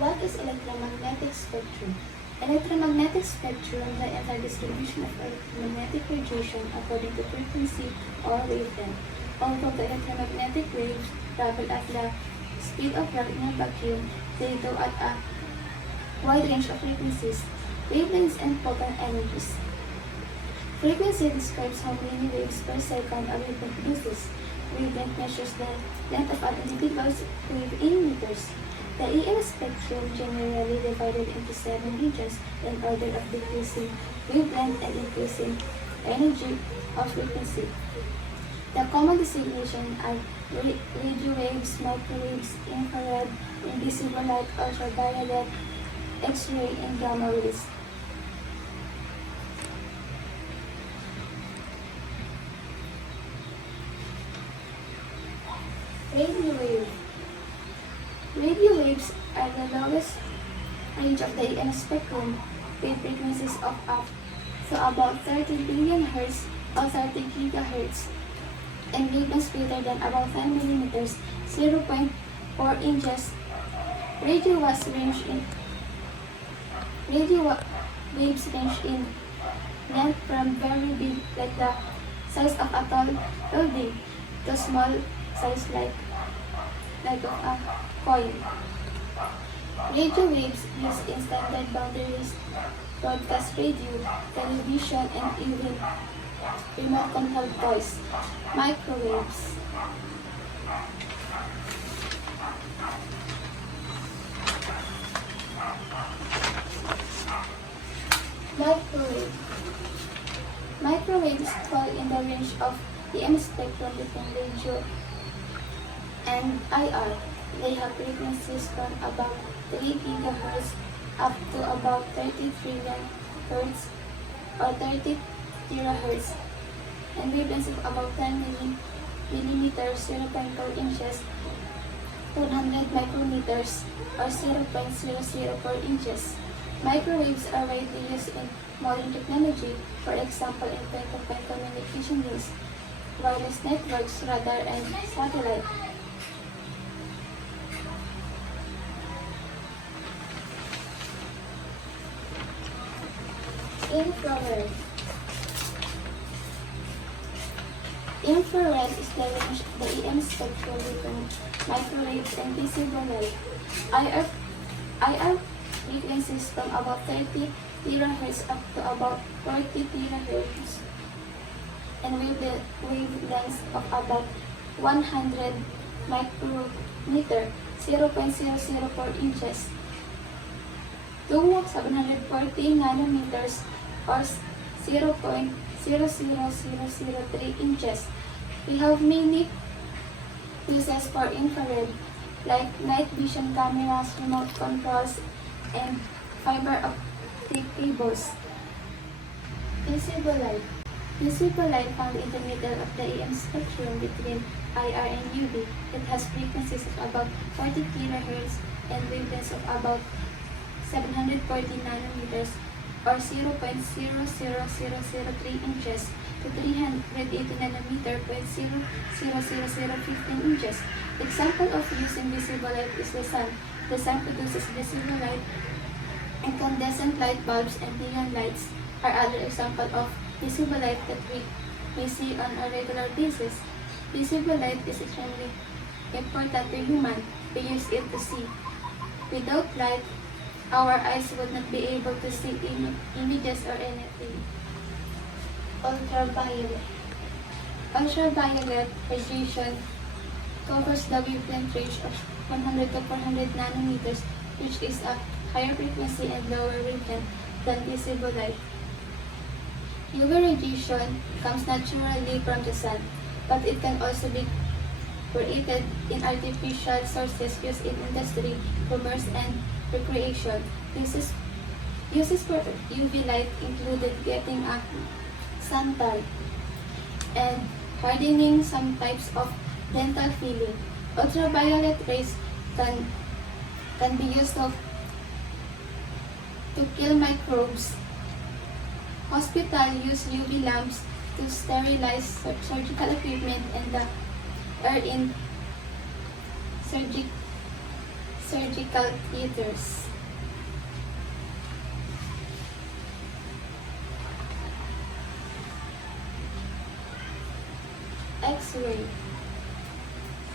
What is electromagnetic spectrum? Electromagnetic spectrum is the distribution of electromagnetic radiation according to frequency or wavelength. Although the electromagnetic waves travel at the speed of light in a vacuum, they do at a wide range of frequencies, wavelengths, and photon energies. Frequency describes how many waves per second a wavelength produces. Wavelength measures the length of an individual's wave in meters. The EM spectrum generally divided into 7 regions in order of decreasing wavelength and increasing energy of frequency. The common designation are radio waves, microwaves, infrared, invisible light, ultraviolet, X-ray, and gamma rays. Radio wave. Radio waves are the lowest range of the EM spectrum, with frequencies of up to about 30 billion Hz or 30 GHz, and wavelengths greater than about 10 mm, 0.4 inches. Radio waves range in length from very big, like the size of a tall building, to small size like of a coin. Radio waves used in standard boundaries, broadcast radio, television, and even remote controlled toys. Microwaves. Microwaves fall in the range of the EM spectrum between radio and IR. They have frequencies from about 3 GHz up to about 30 trillion Hz or 30 THz, and wavelengths of about 10 millimeters, 0.4 inches, 100 micrometers, or 0.004 inches. Microwaves are widely used in modern technology, for example in point-to-point communication links, wireless networks, radar, and satellite. Infrared. Infrared is the range of the EM spectrum between microwaves and visible light. IR frequencies from about 30 THz up to about 40 THz, and wavelengths of about 100 micrometer, 0.004 inches, to 740 nanometers or 0.00003 inches. We have many uses for infrared, like night vision cameras, remote controls, and fiber optic cables. Visible light. Visible light found in the middle of the EM spectrum between IR and UV. It has frequencies of about 40 kHz and wavelengths of about 740 nanometers or 0.00003 inches to 380 nanometer, 0.00015 inches. Example of using visible light is the sun. The sun produces visible light, and incandescent light bulbs and neon lights are other examples of visible light that we may see on a regular basis. Visible light is extremely important to humans. We use it to see. Without light, our eyes would not be able to see images or anything. Ultraviolet. Ultraviolet radiation covers the wavelength range of 100 to 400 nanometers, which is a higher frequency and lower wavelength than visible light. UV radiation comes naturally from the sun, but it can also be created in artificial sources used in industry, commerce, and recreation. Uses for UV light included getting a suntan and hardening some types of dental filling. Ultraviolet rays can be used to kill microbes. Hospitals use UV lamps to sterilize surgical equipment and the air in surgical theaters. X-ray.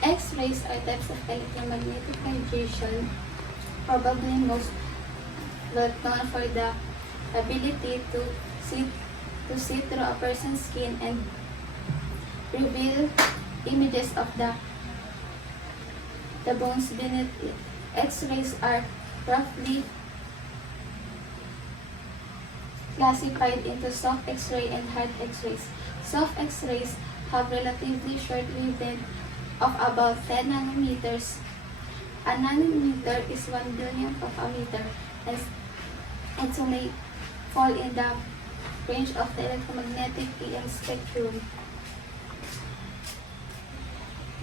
X-rays are types of electromagnetic radiation, probably most well known for the ability to see through a person's skin and reveal images of the bones beneath it. X-rays are roughly classified into soft X-ray and hard X-rays. Soft X-rays have relatively short wavelength of about 10 nanometers. A nanometer is 1 billionth of a meter, and so may fall in the range of the electromagnetic EM spectrum.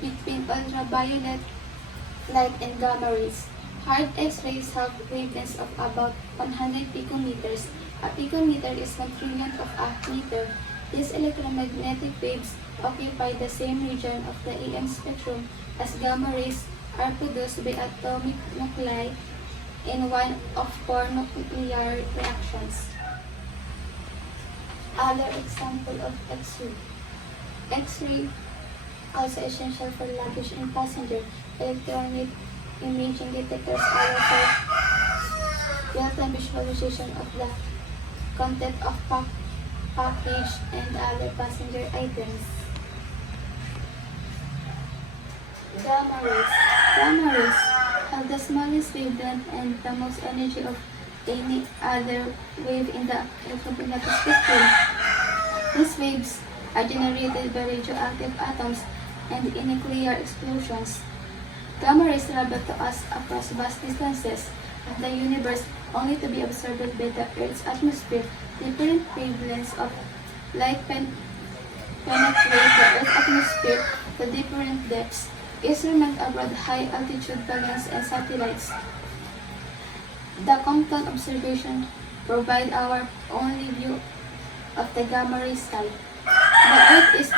Between ultraviolet light and gamma rays, hard X-rays have wavelengths of about 100 picometers. A picometer is 1 trillionth of a meter. These electromagnetic waves occupy the same region of the EM spectrum as gamma rays are produced by atomic nuclei in one of 4 nuclear reactions. Other example of X-ray. X-ray also essential for luggage and passenger. Electronic imaging detectors allow for real-time visualization of the content of package and other passenger items. Gamma rays. Gamma rays have the smallest wavelength and the most energy of any other wave in the electromagnetic spectrum. These waves are generated by radioactive atoms and in nuclear explosions. Gamma rays travel to us across vast distances of the universe only to be absorbed by the Earth's atmosphere. Different wavelengths of light penetrate the Earth's atmosphere to different depths. Instruments abroad high-altitude balloons and satellites. The Compton observation provide our only view of the gamma ray sky. The Earth is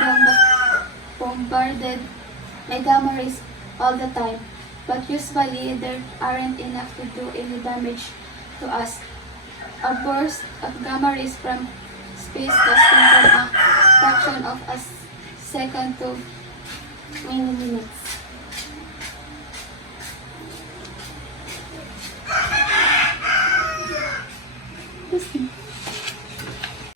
bombarded by gamma rays all the time, but usually there aren't enough to do any damage to us. A burst of gamma rays from space lasting from a fraction of a second to many minutes.